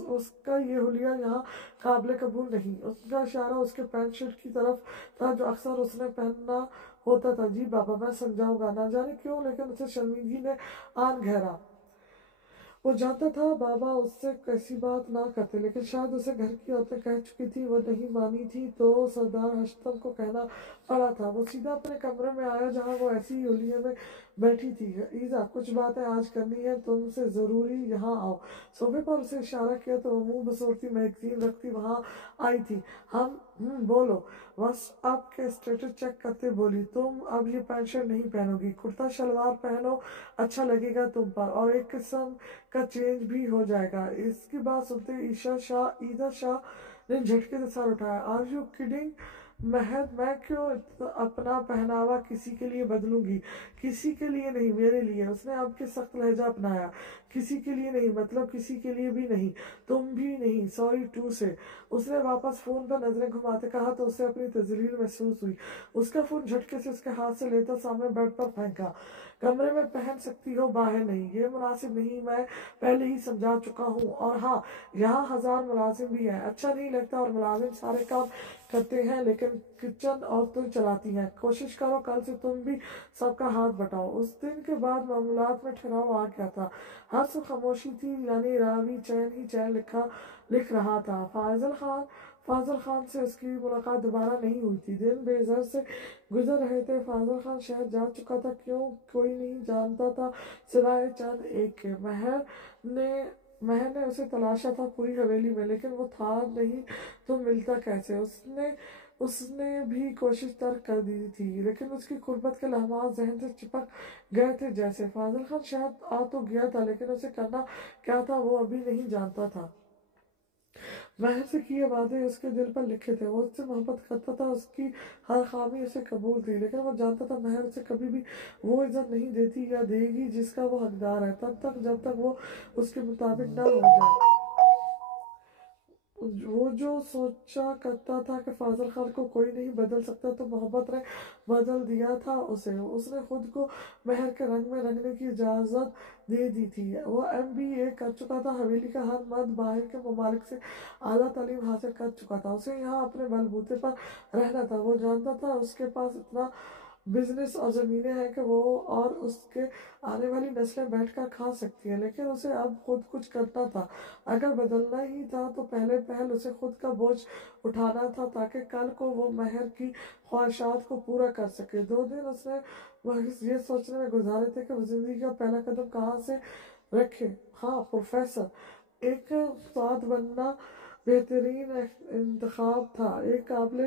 اس کا یہ حلیہ یہاں قابل قبول نہیں۔ اس کا اشارہ اس کے پینٹ شرٹ کی طرف تھا جو اکثر اس نے پہننا ہوتا تھا۔ جی بابا، میں سمجھاؤں گا۔ نہ جانے کیوں لیکن اسے شرمندگی نے آن گھیرا۔ وہ جانتا تھا بابا اس سے ایسی بات نہ کرتے، لیکن شاید اسے گھر کی عورتیں کہہ چکی تھی، وہ نہیں مانی تھی، تو سردار اشتم کو کہنا پڑا تھا۔ وہ سیدھا اپنے کمرے میں آیا جہاں وہ ایسی ہی حلیے میں بیٹھی تھی۔ ایزا، کچھ باتیں آج کرنی ہے تم سے، ضروری، یہاں آؤ۔ صوفے پر اسے اشارہ کیا تو وہ منہ بسوڑتی میگزین رکھتی وہاں آئی تھی۔ بولو۔ بس اب کے اسٹیٹس چیک کرتے بولی، تم اب یہ پینٹ شرٹ نہیں پہنو گی، کرتا شلوار پہنو، اچھا لگے گا تم پر، اور ایک قسم کا چینج بھی ہو جائے گا۔ اس کی بات سنتے ایزا شاہ نے جھٹکے سے سر اٹھایا۔ آر یو کڈنگ مہد، میں کیوں اپنا پہناوا کسی کے لیے بدلوں گی؟ کسی کے لیے نہیں، میرے لیے۔ اس نے اب کے سخت لہجہ اپنایا۔ کسی کے لیے نہیں، مطلب کسی کے لیے بھی نہیں، تم بھی نہیں، سوری ٹو سے۔ اس نے واپس فون پر نظریں گھماتے کہا تو اسے اپنی تذلیل محسوس ہوئی۔ اس کا فون جھٹکے سے اس کے ہاتھ سے لیتا سامنے بیڈ پر پھینکا۔ کمرے میں پہن سکتی ہو، باہر نہیں، یہ مناسب نہیں، میں پہلے ہی سمجھا چکا ہوں، اور ہاں، یہاں 1000 ملازم بھی ہیں، اچھا نہیں لگتا، اور ملازم سارے کام کرتے ہیں لیکن کچن عورتیں چلاتی ہیں۔ کوشش کرو کل سے تم بھی سب کا ہاتھ بٹاؤ۔ اس دن کے بعد معاملات میں ٹھہراؤ آ گیا تھا۔ ہر سو خاموشی تھی، یعنی راوی چین ہی چین لکھ رہا تھا۔ فاضل خان سے اس کی ملاقات دوبارہ نہیں ہوئی تھی۔ دن بے زر سے گزر رہے تھے۔ فاضل خان شہر جا چکا تھا، کیوں کوئی نہیں جانتا تھا سوائے چند ایک کے۔ مہر نے اسے تلاشا تھا پوری حویلی میں، لیکن وہ تھا نہیں تو ملتا کیسے؟ اس نے بھی کوشش ترک کر دی تھی، لیکن اس کی قربت کے لمحات ذہن سے چپک گئے تھے جیسے۔ فاضل خان شاید آ تو گیا تھا، لیکن اسے کرنا کیا تھا وہ ابھی نہیں جانتا تھا۔ مہر سے کیے وعدے اس کے دل پر لکھے تھے، وہ اس سے محبت کرتا تھا، اس کی ہر خامی اسے قبول تھی، لیکن وہ جانتا تھا مہر اسے کبھی بھی وہ عزت نہیں دیتی یا دے گی جس کا وہ حقدار ہے، تب تک جب تک وہ اس کے مطابق نہ ہو جائے۔ وہ جو سوچا کرتا تھا کہ فاضل خان کو کوئی نہیں بدل سکتا، تو محبت نے بدل دیا تھا اسے۔ اس نے خود کو مہر کے رنگ میں رنگنے کی اجازت دے دی تھی۔ وہ MBA کر چکا تھا، حویلی کا ہر مرد باہر کے ممالک سے اعلیٰ تعلیم حاصل کر چکا تھا، اسے یہاں اپنے بل بوتے پر رہنا تھا۔ وہ جانتا تھا اس کے پاس اتنا بزنس اور زمینیں ہیں کہ وہ اور اس کے آنے والی نسلیں بیٹھ کر کھا سکتی ہیں، لیکن اسے اب خود کچھ کرنا تھا۔ اگر بدلنا ہی تھا تو پہلے پہل اسے خود کا بوجھ اٹھانا تھا تاکہ کل کو وہ مہر کی خواہشات کو پورا کر سکے۔ 2 دن اس نے محض یہ سوچنے میں گزارے تھے کہ وہ زندگی کا پہلا قدم کہاں سے رکھے۔ ہاں، پروفیسر، ایک استاد بننا بہترین انتخاب تھا، ایک قابل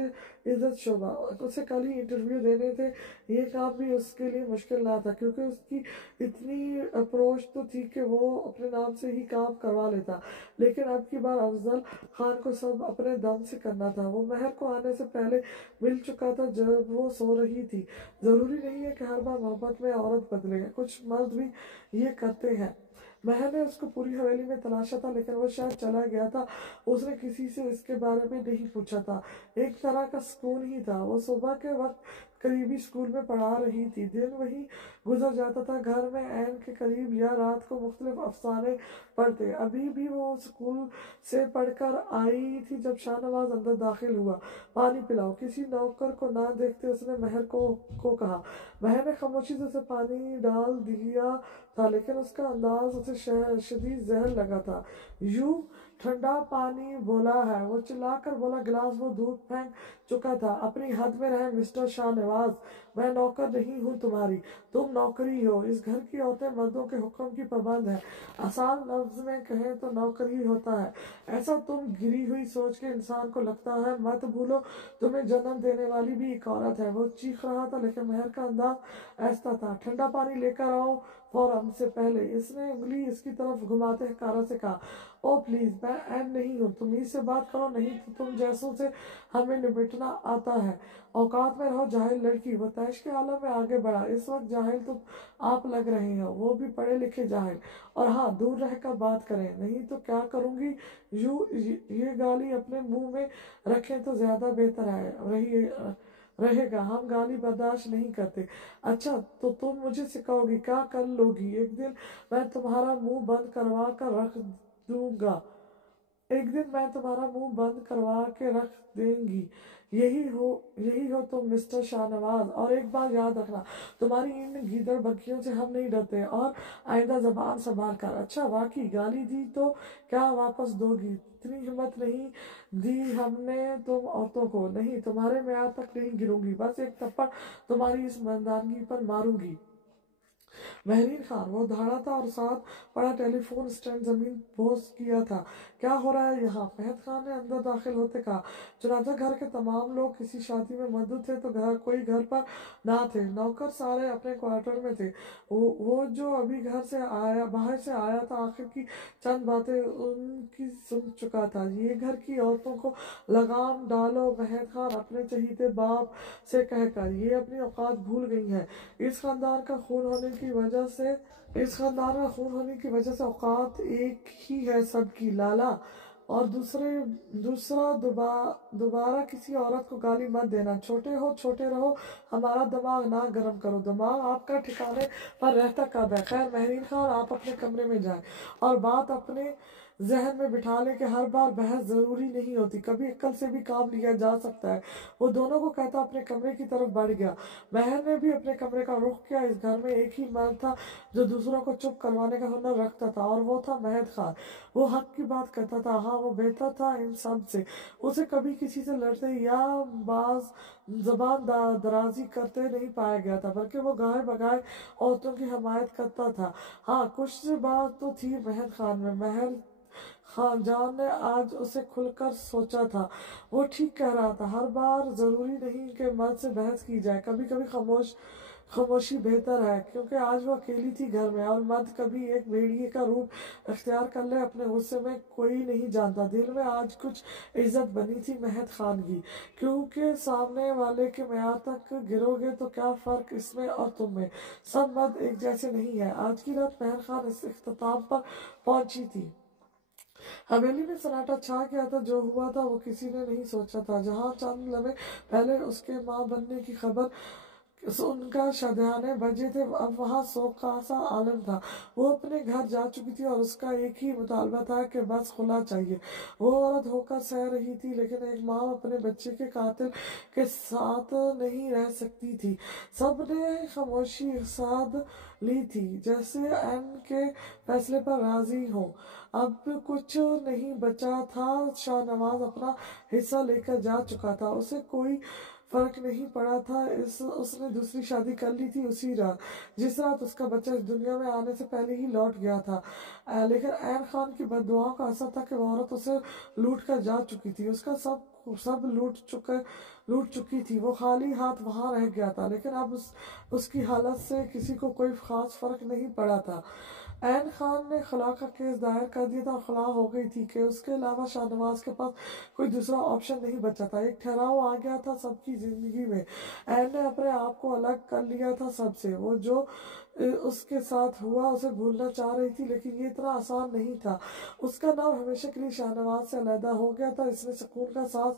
عزت شعبہ۔ اسے کل ہی انٹرویو دینے تھے۔ یہ کام بھی اس کے لیے مشکل نہ تھا کیونکہ اس کی اتنی اپروچ تو تھی کہ وہ اپنے نام سے ہی کام کروا لیتا، لیکن اب کی بار افضل خان کو سب اپنے دم سے کرنا تھا۔ وہ مہر کو آنے سے پہلے مل چکا تھا جب وہ سو رہی تھی۔ ضروری نہیں ہے کہ ہر بار محبت میں عورت بدلے، کچھ مرد بھی یہ کرتے ہیں۔ مہر نے اس کو پوری حویلی میں تلاشا تھا لیکن وہ شاید چلا گیا تھا۔ اس نے کسی سے اس کے بارے میں نہیں پوچھا تھا۔ ایک طرح کا سکون ہی تھا۔ وہ صبح کے وقت قریبی اسکول میں پڑھا رہی تھی، دن وہیں گزر جاتا تھا۔ گھر میں عین کے قریب یا رات کو مختلف افسانے پڑھتے۔ ابھی بھی وہ اسکول سے پڑھ کر آئی تھی جب شاہ نواز اندر داخل ہوا۔ پانی پلاؤ، کسی نوکر کو نہ دیکھتے اس نے مہر کو کہا۔ مہر نے خاموشی سے اسے پانی ڈال دیا تھا لیکن اس کا انداز اسے شدید زہر لگا تھا۔ یوں ٹھنڈا پانی بولا ہے، وہ چلا کر بولا۔ گلاس وہ دور پھینک چکا تھا۔ اپنی حد میں رہیں مسٹر شاہ نواز، میں نوکر نہیں ہوں تمہاری، تم نوکری ہو۔ اس گھر کی عورتیں مردوں کے حکم کی پابند ہیں، آسان لفظ میں کہیں تو نوکر ہی ہوتا ہے۔ ایسا تم گری ہوئی سوچ کے انسان کو لگتا ہے۔ مت بھولو تمہیں جنم دینے والی بھی ایک عورت ہے۔ وہ چیخ رہا تھا لیکن مہر کا انداز ایسا تھا۔ ٹھنڈا پانی لے کر آؤ فوراً سے پہلے۔ اس نے انگلی اس کی طرف گھماتے حقارت سے کہا۔ او پلیز، میں عین نہیں ہوں، تمیز سے بات کرو، نہیں تو تم جیسوں سے ہمیں نمٹنا آتا ہے۔ اوقات میں رہو جاہل لڑکی۔ وہ طیش کے عالم میں آگے بڑھا۔ اس وقت جاہل تو آپ لگ رہے ہو، وہ بھی پڑھے لکھے جاہل، اور ہاں دور رہ کر بات کریں، نہیں تو کیا کروں گی؟ یوں یہ گالی اپنے منہ میں رکھیں تو زیادہ بہتر رہے گا۔ ہم گالی برداشت نہیں کرتے۔ اچھا تو تم مجھے سکھاؤ گی؟ کیا کر لو گی؟ ایک دن میں تمہارا منہ بند کروا کر رکھ دوں گا، ایک دن میں تمہارا منہ بند کروا کے رکھ دیں گی۔ یہی ہو تم مسٹر شاہ نواز، اور ایک بات یاد رکھنا، تمہاری ان گیدڑ بکیوں سے ہم نہیں ڈرتے، اور آئندہ زبان سنبھال کر۔ اچھا واقعی گالی دی تو کیا واپس دو گی؟ اتنی ہمت نہیں دی ہم نے تم عورتوں کو، نہیں تمہارے معیار تک نہیں گروں گی، بس ایک تھپڑ تمہاری اس مردانگی پر ماروں گی۔ مہرین خان، وہ دھاڑا تھا اور ساتھ پڑا ٹیلی فون اسٹینڈ زمین بوس کیا تھا۔ کیا ہو رہا ہے یہاں؟ مہر خان نے اندر داخل ہوتے کہا۔ چنانچہ گھر کے تمام لوگ کسی شادی میں مندوب تھے تو کوئی گھر پر نہ تھے۔ نوکر سارے اپنے کوارٹر میں تھے۔ وہ جو ابھی باہر سے آیا تھا آخر کی چند باتیں ان کی سن چکا تھا۔ یہ گھر کی عورتوں کو لگام ڈالو مہر خان اپنے چہیتے باپ سے کہہ کر، یہ اپنی اوقات بھول گئی ہیں۔ اس خاندان کا خون ہونے کی وجہ سے اوقات ایک ہی ہے سب کی، لالا۔ اور دوسرا دوبارہ کسی عورت کو گالی مت دینا۔ چھوٹے رہو، ہمارا دماغ نہ گرم کرو۔ دماغ آپ کا ٹھکانے پر رہتا کب ہے؟ خیر مہرین خان، آپ اپنے کمرے میں جائیں اور بات اپنے ذہن میں بٹھا لیں کہ ہر بار بحث ضروری نہیں ہوتی، کبھی عقل سے بھی کام لیا جا سکتا ہے۔ وہ دونوں کو کہتا اپنے کمرے کی طرف بڑھ گیا۔ مہر نے بھی اپنے کمرے کا رخ کیا۔ اس گھر میں ایک ہی مرد تھا جو دوسروں کو چپ کروانے کا ہنر رکھتا تھا، اور وہ تھا مہر خان۔ وہ حق کی بات کرتا تھا، ہاں وہ بہتر تھا ان سب سے۔ اسے کبھی کسی سے لڑتے یا زبان درازی کرتے نہیں پایا گیا تھا، بلکہ وہ گاہے بگاہے عورتوں کی حمایت کرتا تھا۔ ہاں کچھ بات تو تھی مہر خان میں۔ مہر خان جان نے آج اسے کھل کر سوچا تھا۔ وہ ٹھیک کہہ رہا تھا، ہر بار ضروری نہیں کہ مرد سے بحث کی جائے، کبھی کبھی خاموشی بہتر ہے، کیونکہ آج وہ اکیلی تھی گھر میں، اور مرد کبھی ایک بھیڑیے کا روپ اختیار کر لے اپنے غصے میں کوئی نہیں جانتا۔ دل میں آج کچھ عزت بنی تھی مہر خان کی، کیونکہ سامنے والے کے معیار تک گرو گے تو کیا فرق اس میں اور تم میں؟ سب مرد ایک جیسے نہیں ہیں۔ آج کی رات مہر خان اس اختتام پر پہنچی تھی۔ حویلی میں سناٹا چھا گیا تھا۔ جو ہوا تھا وہ کسی نے نہیں سوچا تھا۔ جہاں چند لمحے پہلے اس کے ماں بننے کی خبر ان کا شادیانے بجے تھے، اب وہاں سوگ کا سا عالم تھا۔ وہ اپنے گھر جا چکی تھی اور اس کا ایک ہی مطالبہ تھا کہ بس خلا چاہیے۔ وہ عورت ہو کر سہ رہی تھی، لیکن ایک ماں اپنے بچے کے قاتل کے ساتھ نہیں رہ سکتی تھی۔ سب نے خاموشی اقتصاد لی تھی، جیسے این کے فیصلے پر راضی ہوں۔ اب کچھ نہیں بچا تھا، شاہ نواز اپنا حصہ لے کر جا چکا تھا، اسے کوئی فرق نہیں پڑا تھا۔ اس نے دوسری شادی کر لی تھی اسی رات، جس رات اس کا بچہ اس دنیا میں آنے سے پہلے ہی لوٹ گیا تھا۔ لیکن عین خان کی بد دعاؤں کا اثر تھا کہ وہ عورت اسے لوٹ کر جا چکی تھی، اس کا سب لوٹ چکی تھی، وہ خالی ہاتھ وہاں رہ گیا تھا۔ لیکن اب اس کی حالت سے کسی کو کوئی خاص فرق نہیں پڑا تھا۔ عین خان نے خلا کا کیس دائر کر دیا تھا اور خلا ہو گئی تھی کہ اس کے علاوہ شاہ نواز کے پاس کوئی دوسرا آپشن نہیں بچا تھا۔ ایک ٹھہراؤ آ گیا تھا سب کی زندگی میں۔ عین نے اپنے آپ کو الگ کر لیا تھا سب سے۔ وہ جو اس کے ساتھ ہوا اسے بھولنا چاہ رہی تھی، لیکن یہ اتنا آسان نہیں تھا۔ اس کا نام ہمیشہ کے لیے شاہ نواز سے علیحدہ ہو گیا تھا۔ اس نے سکون کا سانس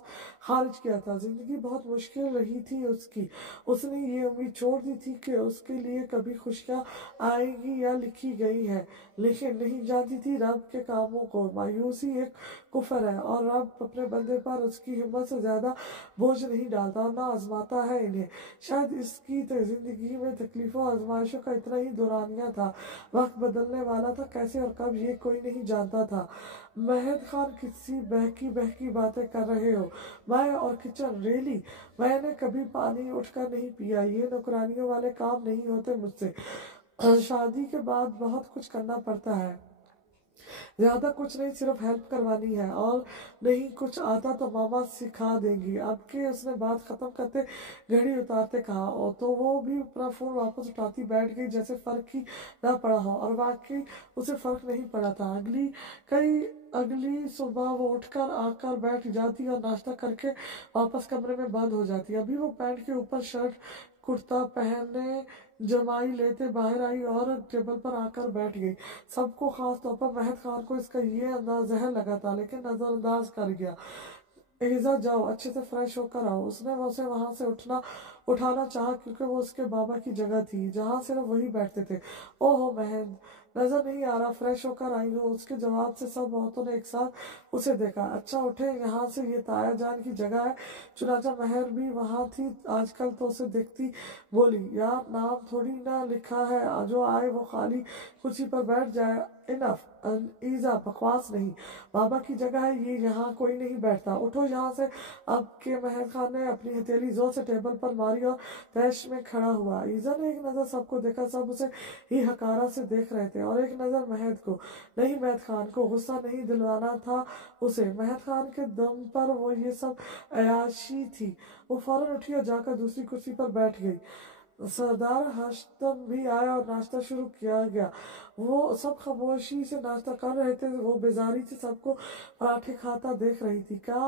خارج کیا تھا۔ زندگی بہت مشکل رہی تھی اس کی۔ اس نے یہ امید چھوڑ دی تھی کہ اس کے لیے کبھی خوشیاں آئیں گی یا لکھی گئی ہیں، لیکن نہیں جانتی تھی رب کے کاموں کو۔ مایوسی ایک کفر ہے اور رب اپنے بندے پر اس کی ہمت سے زیادہ بوجھ نہیں ڈالتا اور نہ آزماتا ہے انہیں۔ شاید اس کی زندگی میں تکلیفوں اور آزمائشوں کا اتنا ہی دورانیہ تھا۔ وقت بدلنے والا تھا، کیسے اور کب یہ کوئی نہیں جانتا تھا۔ مہد خان کسی بہکی باتیں کر رہے ہو؟ میں اور کچن ریلی؟ میں نے کبھی پانی اٹھ کر نہیں پیا، یہ نوکرانیوں والے کام نہیں ہوتے مجھ سے۔ شادی کے بعد بہت کچھ کرنا پڑتا ہے، زیادہ کچھ نہیں، صرف ہیلپ کروانی ہے، اور نہیں کچھ آتا تو ماما سکھا دیں گی۔ اب کہ اس نے بات ختم کرتے گھڑی اتارتے کہا، تو وہ بھی اپنا فون واپس اٹھاتی بیٹھ گئی جیسے فرق ہی نہ پڑا ہو، اور واقعی اسے فرق نہیں پڑا تھا۔ اگلی صبح وہ اٹھ کر آ کر بیٹھ جاتی اور ناشتہ کر کے واپس کمرے میں بند ہو جاتی۔ ابھی وہ پینٹ کے اوپر شرٹ کرتا پہنے جمائی لیتے باہر آئی اور ٹیبل پر آ کر بیٹھ گئی۔ سب کو، خاص طور پر مہد خان کو اس کا یہ انداز زہر لگا تھا، لیکن نظر انداز کر گیا۔ ایزا جاؤ، اچھے سے فریش ہو کر آؤ۔ اس نے اسے وہاں سے اٹھانا چاہا کیونکہ وہ اس کے بابا کی جگہ تھی جہاں صرف وہی بیٹھتے تھے۔ اوہ مہد، نظر نہیں آ رہا فریش ہو کر آئی ہو؟ اس کے جواب سے سب عورتوں نے ایک ساتھ اسے دیکھا۔ اچھا اٹھیں، یہاں سے یہ تایا جان کی جگہ ہے۔ چنانچہ مہر بھی وہاں تھی آج کل، تو اسے دیکھتی بولی، یار نام تھوڑی نہ لکھا ہے، جو آئے وہ خالی کرسی پر بیٹھ جائے۔ انف ایزا، بکواس نہیں، بابا کی جگہ ہے یہ، یہاں کوئی نہیں بیٹھتا، اٹھو یہاں سے اب کہ مہد خان نے اپنی ہتھیلی زور سے ٹیبل پر ماری اور تیش میں کھڑا ہوا۔ ایزا نے ایک نظر سب کو دیکھا، سب اسے ہی حقارت سے دیکھ رہے تھے، اور ایک نظر مہد کو۔ نہیں، مہد خان کو غصہ نہیں دلانا تھا اسے، مہد خان کے دم پر وہ یہ سب عیاشی تھی۔ وہ فوراً اٹھی اور جا کر دوسری کرسی پر بیٹھ گئی۔ سردار ہاشم بھی آیا اور ناشتہ شروع کیا گیا۔ وہ سب خاموشی سے ناشتہ کر رہے تھے، وہ بیزاری سے سب کو پراٹھے کھاتا دیکھ رہی تھی۔ کیا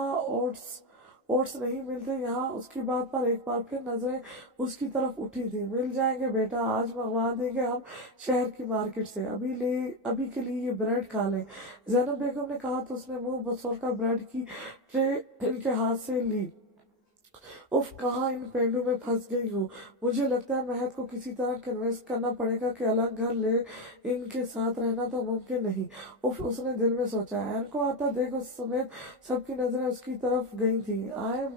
اوٹس نہیں ملتے یہاں؟ اس کی بات پر ایک بار پھر نظریں اس کی طرف اٹھی تھی۔ مل جائیں گے بیٹا، آج منگوا دیں گے ہم شہر کی مارکیٹ سے، ابھی کے لیے یہ بریڈ کھا لیں، زینب بیگم نے کہا تو اس نے منہ بسور کر بریڈ کی ٹرے ان کے ہاتھ سے لی۔ اف، کہاں ان پینڈوں میں پھنس گئی ہوں؟ مجھے لگتا ہے مہد کو کسی طرح کنوینس کرنا پڑے گا کہ الگ گھر لے، ان کے ساتھ رہنا تو ممکن نہیں۔ اف، اس نے دل میں سوچا۔ عین کو آتا دیکھ اس سمیت سب کی نظریں اس کی طرف گئی تھیں۔ آئے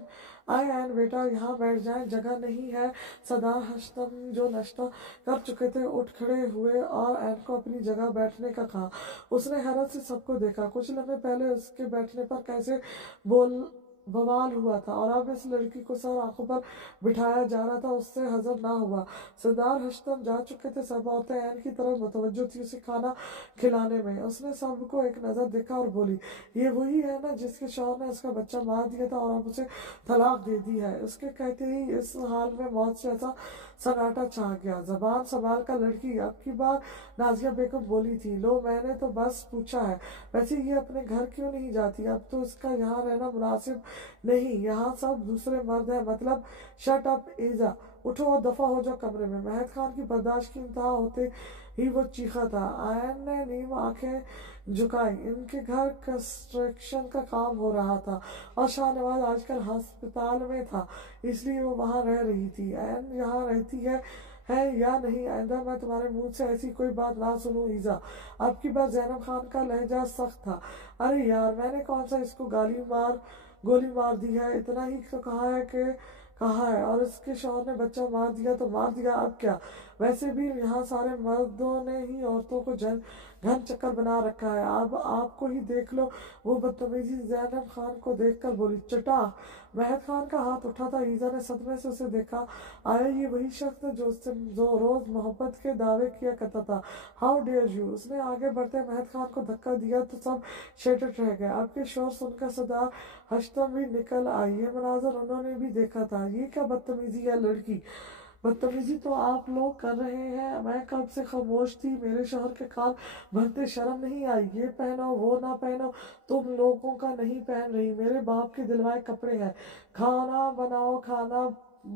عین بیٹا، یہاں بیٹھ جائیں، جگہ نہیں ہے۔ سردار ہاشم جو ناشتہ کر چکے تھے اٹھ کھڑے ہوئے اور عین کو اپنی جگہ بیٹھنے کا کہا۔ اس نے حیرت سے سب کو دیکھا، کچھ لمحے پہلے اس کے بیٹھنے پر کیسے بوال ہوا تھا، اور اب اس لڑکی کو سر آنکھوں پر بٹھایا جا رہا تھا، اس سے حضر نہ ہوا۔ سردار ہاشم جا چکے تھے، سب عورتیں عین کی طرف متوجہ تھی اسے کھانا کھلانے میں۔ اس نے سب کو ایک نظر دیکھا اور بولی، یہ وہی ہے نا جس کے شوہر نے اس کا بچہ مار دیا تھا اور اب اسے طلاق دے دی ہے؟ اس کے کہتے ہی اس حال میں موت سے ایسا سناٹا چھا گیا۔ زبان سنبھال کر لڑکی، اب کی بار نازیہ بیگم بولی تھی، لو میں نے تو بس پوچھا ہے، ویسے یہ اپنے گھر کیوں نہیں جاتی؟ اب تو اس کا یہاں رہنا مناسب نہیں یہاں سب دوسرے مرد ہیں، مطلب شٹ اپ ایزا، اٹھو اور دفع ہو جاؤ کمرے میں۔ مہد خان کی برداشت کی انتہا ہوتے ہی وہ چیخا تھا۔ آئین نے نیم آنکھیں جھکائی، ان کے گھر کنسٹرکشن کا کام ہو رہا تھا اور شاہ نواز آج کل ہسپتال میں تھا، اس لیے وہ وہاں رہ رہی تھی۔ آئین یہاں رہتی ہے یا نہیں؟ آئندہ میں تمہارے منہ سے ایسی کوئی بات نہ سنوں ایزا۔ اب کی بار زینب خان کا لہجہ سخت تھا۔ ارے یار، میں نے کون سا اس کو گولی مار دی ہے؟ اتنا ہی تو کہا ہے، اور اس کے شوہر نے بچہ مار دیا تو مار دیا، اب کیا؟ ویسے بھی یہاں سارے مردوں نے ہی عورتوں کو گھن چکر بنا رکھا ہے، اب آپ کو ہی دیکھ لو۔ وہ بدتمیزی زینب خان کو دیکھ کر بولی۔ چٹا! مہد خان کا ہاتھ اٹھا تھا۔ ایزا نے صدمے سے اسے دیکھا۔ آیا یہ وہی شخص ہے جو روز محبت کے دعوے کیا کرتا تھا؟ How dare you! اس نے آگے بڑھتے مہد خان کو دھکا دیا تو سب شیٹٹ رہ گئے۔ اب کے شور سن کر صدا ہشتم بھی نکل آئی۔ یہ مناظر انہوں نے بھی دیکھا تھا۔ یہ کیا بدتمیزی ہے لڑکی؟ بدتمیزی تو آپ لوگ کر رہے ہیں، میں کب سے خاموش تھی، میرے شوہر کے کان بھرتے شرم نہیں آئی؟ یہ پہنو وہ نہ پہنو، تم لوگوں کا نہیں پہن رہی، میرے باپ کے دلوائے کپڑے ہیں، کھانا بناؤ کھانا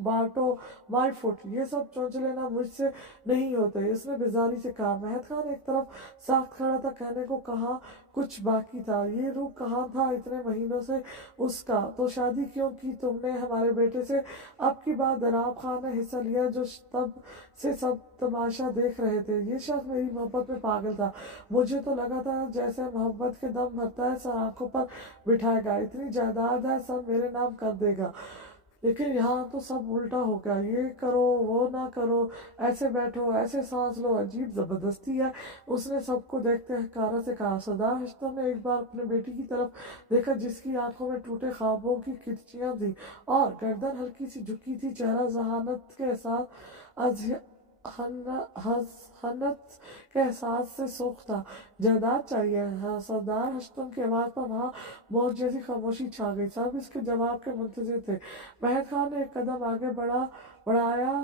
بانٹو، مائی فوڈ، یہ سب چونچ لینا مجھ سے نہیں ہوتے، اس نے بیزاری سے کہا۔ مہد خان ایک طرف ساکت کھڑا تھا، کہنے کو کہاں کچھ باقی تھا۔ یہ روپ کہاں تھا اتنے مہینوں سے اس کا؟ تو شادی کیوں کی تم نے ہمارے بیٹے سے؟ اب کی بار دراب خان نے حصہ لیا، جو تب سے سب تماشا دیکھ رہے تھے۔ یہ شخص میری محبت میں پاگل تھا، مجھے تو لگا تھا جیسے محبت کے دم بھرتا ہے سر آنکھوں پر بٹھائے گا، اتنی جائیداد ہے سب میرے نام کر دے گا، لیکن یہاں تو سب الٹا ہو گیا، یہ کرو وہ نہ کرو، ایسے بیٹھو ایسے سانس لو، عجیب زبردستی ہے۔ اس نے سب کو دیکھتے حقارہ سے کہا۔ سردار اشتم نے ایک بار اپنے بیٹی کی طرف دیکھا، جس کی آنکھوں میں ٹوٹے خوابوں کی کرچیاں تھیں اور گردن ہلکی سی جھکی تھی، چہرہ ذہانت کے ہنت کے احساس سے سرخ تھا۔ جائیداد چاہیے؟ ہاں۔ سردار اشتم کی آواز پر وہاں موت جیسی خاموشی چھا گئی، سب اس کے جواب کے منتظر تھے۔ مہد خان نے ایک قدم آگے بڑھایا۔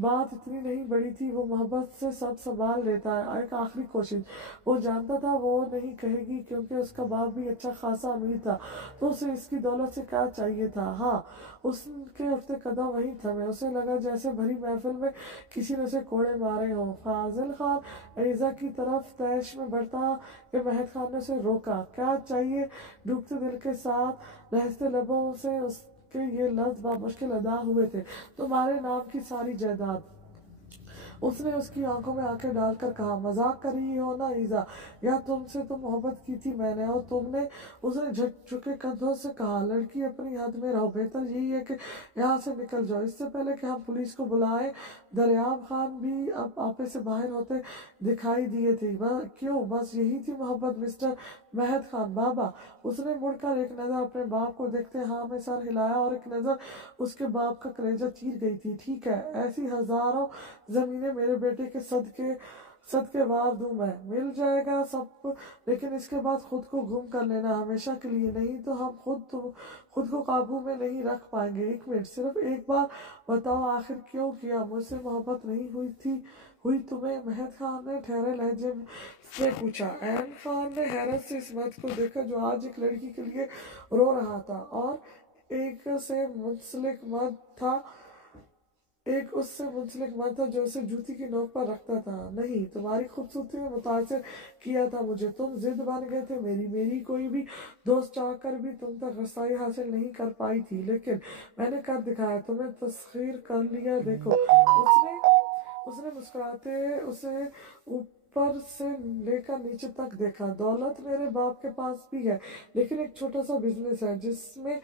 بات اتنی نہیں بڑی تھی، وہ محبت سے سب سنبھال لیتا ہے، ایک آخری کوشش۔ وہ جانتا تھا وہ نہیں کہے گی کیونکہ اس کا باپ بھی اچھا خاصا امیر تھا، تو اسے اس کی دولت سے کیا چاہیے تھا؟ ہاں۔ اس کے اٹھتے قدم وہیں تھمے، اسے لگا جیسے بھری محفل میں کسی نے اسے کوڑے مارے ہوں۔ فاضل خان ایزا کی طرف طیش میں بڑھتا کہ مہد خان نے اسے روکا۔ کیا چاہیے؟ ڈوبتے دل کے ساتھ لہستے لبوں سے اس کے یہ لفظ بامشکل ادا ہوئے تھے۔ تمہارے نام کی ساری جائیداد۔ اس نے اس کی آنکھوں میں آنکھیں ڈال کر کہا۔ مذاق کر رہی ہو نا ایزا؟ یا تم سے تو محبت کی تھی میں نے، اور تم نے؟ اس نے جھکے کندھوں سے کہا۔ لڑکی اپنی حد میں رہو، بہتر یہی ہے کہ یہاں سے نکل جاؤ اس سے پہلے کہ ہم پولیس کو بلائیں۔ دریاب خان بھی اب آپے سے باہر ہوتے دکھائی دیے تھے۔ کیوں؟ بس یہی تھی محبت مسٹر مہد خان؟ بابا! اس نے مڑ کر ایک نظر اپنے باپ کو دیکھتے ہاں میں سر ہلایا، اور ایک نظر اس کے باپ کا کلیجہ چیر گئی تھی۔ ٹھیک ہے، ایسی ہزاروں زمینیں میرے بیٹے کے صدقے وار دوں میں، مل جائے گا سب، لیکن اس کے بعد خود کو گم کر لینا ہمیشہ کے لیے، نہیں تو ہم خود کو قابو میں نہیں رکھ پائیں گے۔ ایک منٹ، صرف ایک بار بتاؤ آخر کیوں کیا؟ مجھ سے محبت نہیں ہوئی تمہیں؟ مہد خان نے ٹھہرے لہجے سے پوچھا۔ عین خان نے حیرت سے اس مرد کو دیکھا جو آج ایک لڑکی کے لیے رو رہا تھا، اور ایک اس سے منسلک مرد تھا جو اسے جوتی کی نوک پر رکھتا تھا۔ نہیں، تمہاری خوبصورتی نے متاثر کیا تھا مجھے، تم ضد بن گئے تھے میری کوئی بھی دوست چاہ کر بھی تم تک رسائی حاصل نہیں کر پائی تھی، لیکن میں نے کر دکھایا، تمہیں تسخیر کر لیا، دیکھو۔ اس نے مسکراتے اسے اوپر سے لے کر نیچے تک دیکھا۔ دولت میرے باپ کے پاس بھی ہے، لیکن ایک چھوٹا سا بزنس ہے جس میں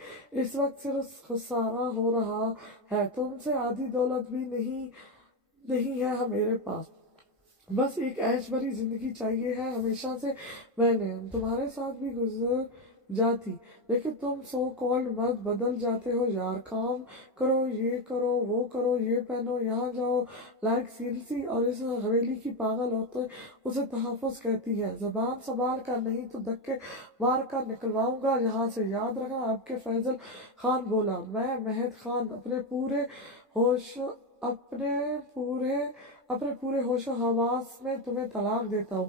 اس وقت صرف خسارہ ہو رہا ہے، تم سے آدھی دولت بھی نہیں ہے میرے پاس، بس ایک عیش بھری زندگی چاہیے ہے۔ ہمیشہ سے میں نے تمہارے ساتھ بھی گزر جاتی، لیکن تم سو کالڈ مرد بدل جاتے ہو یار، کام کرو، یہ کرو وہ کرو، یہ پہنو، یہاں جاؤ، لائک سیریسلی۔ اور اس حویلی کی پاگل عورتیں اسے تحفظ کہتی ہیں۔ زبان سنبھال کر، نہیں تو دھکے مار کر نکلواؤں گا یہاں سے، یاد رکھنا۔ اب کے فیضل خان بولا۔ میں مہد خان اپنے پورے ہوش و حواس میں تمہیں طلاق دیتا ہوں،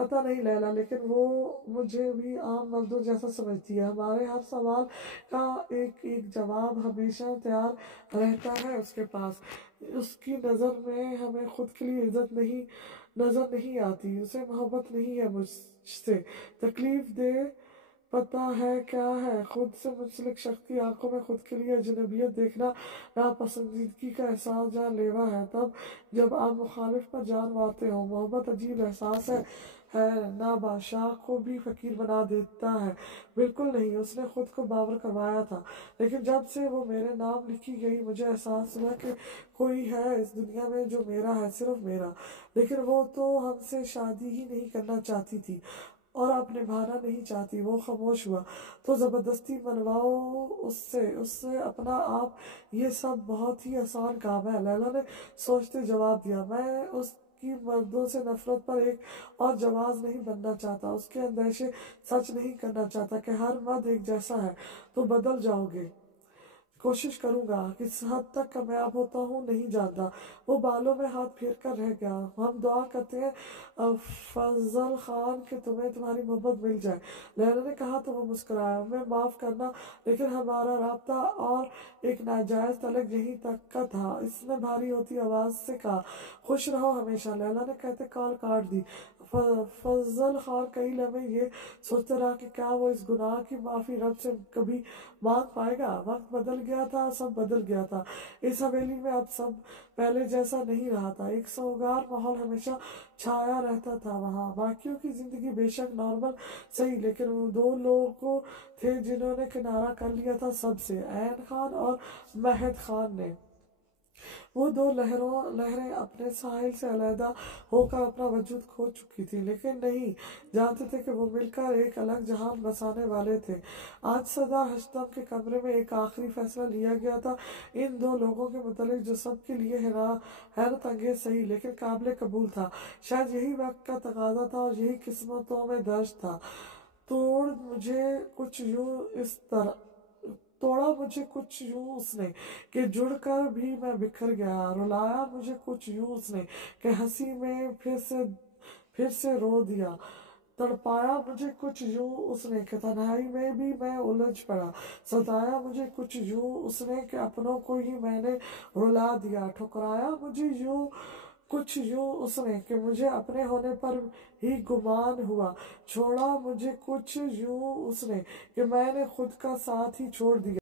پتہ نہیں لیلا، لیکن وہ مجھے بھی عام مردوں جیسا سمجھتی ہے۔ ہمارے ہر سوال کا ایک جواب ہمیشہ تیار رہتا ہے اس کے پاس۔ اس کی نظر میں ہمیں خود کے لیے عزت نظر نہیں آتی، اسے محبت نہیں ہے مجھ سے، تکلیف دے پتہ ہے کیا ہے، خود سے منسلک شخص کی آنکھوں میں خود کے لیے اجنبیت دیکھنا ناپسندیدگی کا احساس جان لیوا ہے۔ تب جب آپ مخالف پر جان مارتے ہو، محبت عجیب احساس ہے نا، بادشاہ کو بھی فقیر بنا دیتا ہے۔ بالکل نہیں، اس نے خود کو باور کروایا تھا، لیکن جب سے وہ میرے نام لکھی گئی مجھے احساس ہوا کہ کوئی ہے اس دنیا میں جو میرا ہے، صرف میرا۔ لیکن وہ تو ہم سے شادی ہی نہیں کرنا چاہتی تھی اور آپ نبھانا نہیں چاہتی۔ وہ خاموش ہوا۔ تو زبردستی منواؤ اس سے اپنا آپ، یہ سب بہت ہی آسان کام ہے، لیلا نے سوچتے جواب دیا۔ میں اس کی مردوں سے نفرت پر ایک اور جواز نہیں بننا چاہتا، اس کے اندیشے سچ نہیں کرنا چاہتا کہ ہر مرد ایک جیسا ہے۔ تو بدل جاؤ گے؟ کوشش کروں گا، کس حد تک کامیاب ہوتا ہوں نہیں جانتا۔ وہ بالوں میں ہاتھ پھیر کر رہ گیا۔ ہم دعا کرتے ہیں فضل خان کہ تمہیں تمہاری محبت مل جائے، لیلا نے کہا تو وہ مسکرایا۔ ہمیں معاف کرنا، لیکن ہمارا رابطہ اور ایک ناجائز تعلق یہیں تک کا تھا۔ اس نے بھاری ہوتی آواز سے کہا۔ خوش رہو ہمیشہ، لیلا نے کہتے کال کاٹ دی۔ فضل خان کئی لمحے یہ سوچتے رہا کہ کیا وہ اس گناہ کی معافی رب سے کبھی مانگ پائے گا۔ وقت بدل گیا تھا، سب بدل گیا تھا۔ اس حویلی میں اب سب پہلے جیسا نہیں رہا تھا، ایک سوگوار ماحول ہمیشہ چھایا رہتا تھا وہاں۔ باقیوں کی زندگی بے شک نارمل صحیح، لیکن وہ دو لوگ تھے جنہوں نے کنارہ کر لیا تھا سب سے، عین خان اور مہد خان نے۔ وہ دو لہریں اپنے ساحل سے علیحدہ ہو کر اپنا وجود کھو چکی تھی، لیکن نہیں جانتے تھے کہ وہ مل کر ایک الگ جہان بسانے والے تھے۔ آج صدر ہشتم کے کمرے میں ایک آخری فیصلہ لیا گیا تھا ان دو لوگوں کے متعلق، جو سب کے لیے حیرت انگیز صحیح لیکن قابل قبول تھا۔ شاید یہی وقت کا تقاضا تھا اور یہی قسمتوں میں درج تھا۔ توڑا مجھے کچھ یوں اس نے کہ جڑ کر بھی میں بکھر گیا، رلایا مجھے کچھ یوں اس نے کہ ہنسی میں پھر سے رو دیا، تڑپایا مجھے کچھ یوں اس نے کہ تنہائی میں بھی میں الجھ پڑا، ستایا مجھے کچھ یوں اس نے کہ اپنوں کو ہی میں نے رلا دیا، ٹھکرایا مجھے کچھ یوں اس نے کہ مجھے اپنے ہونے پر ہی گمان ہوا، چھوڑا مجھے کچھ یوں اس نے کہ میں نے خود کا ساتھ ہی چھوڑ دیا۔